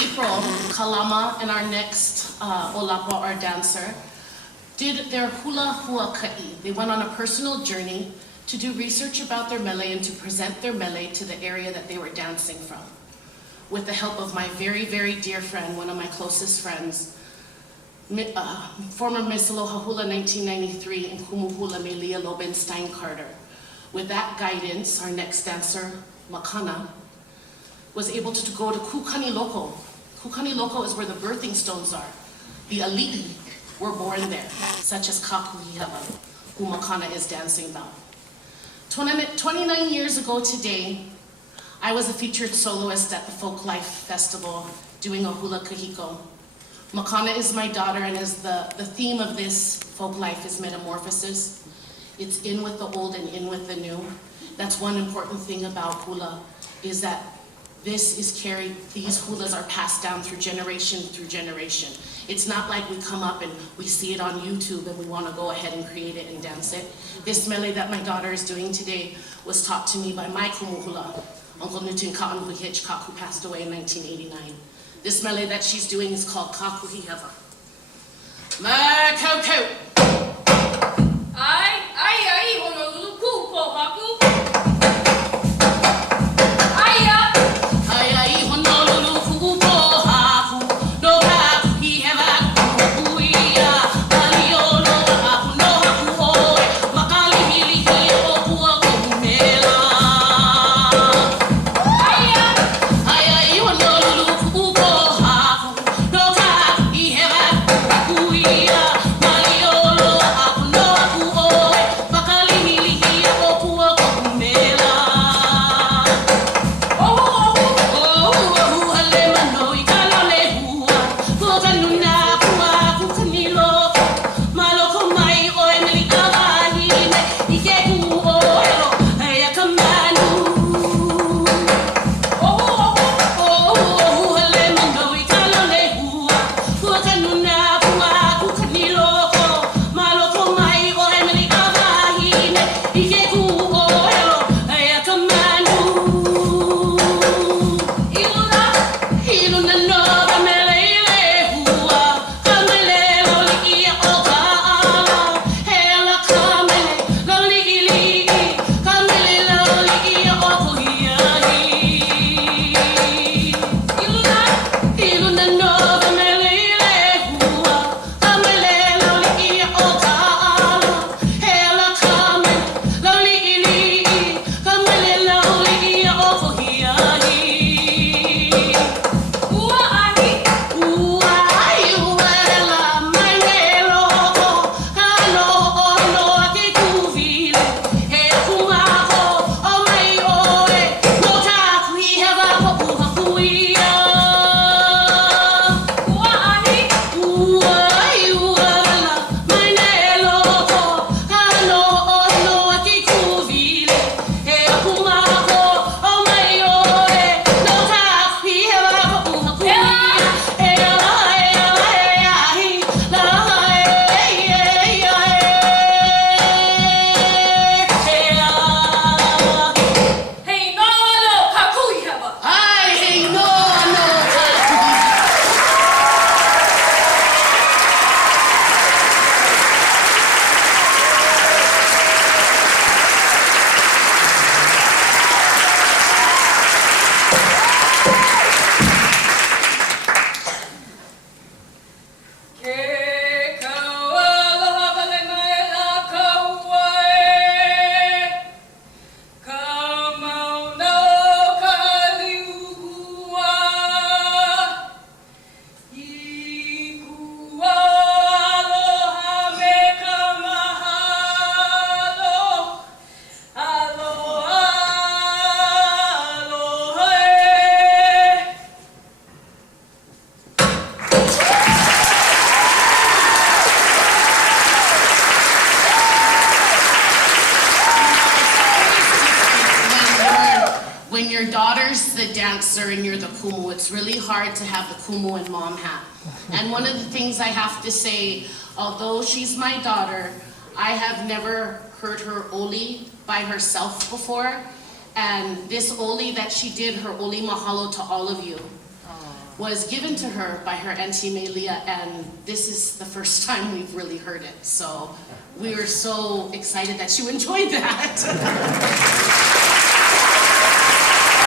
April, Kalama and our next Olapa, our dancer, did their hula hua ka'i. They went on a personal journey to do research about their mele and to present their mele to the area that they were dancing from. With the help of my very, very dear friend, one of my closest friends, former Miss Aloha Hula 1993 and Kumu Hula Melia Lobenstein Carter. With that guidance, our next dancer, Makana, was able to go to Kukani Loko. Kukani Loko is where the birthing stones are. The alii were born there, such as KAKÖHIHEWA, who Makana is dancing about. 29 years ago today, I was a featured soloist at the Folklife Festival doing a hula kahiko. Makana is my daughter, and as the theme of this Folklife is metamorphosis. It's in with the old and in with the new. That's one important thing about hula, is that this is carried, these hulas are passed down through generation. It's not like we come up and we see it on YouTube and we want to go ahead and create it and dance it. This mele that my daughter is doing today was taught to me by my kumu hula, Uncle Newton Ka'anuhi Hitchcock, who passed away in 1989. This mele that she's doing is called KAKÖHIHEWA. Makoko. Ai, Honolulu ku po haku. When your daughter's the dancer and you're the kumu, it's really hard to have the kumu and mom hat. And one of the things I have to say, although she's my daughter, I have never heard her oli by herself before. And this oli that she did, her oli mahalo to all of you. was given to her by her auntie Melia, and this is the first time we've really heard it. So we were so excited that she enjoyed that.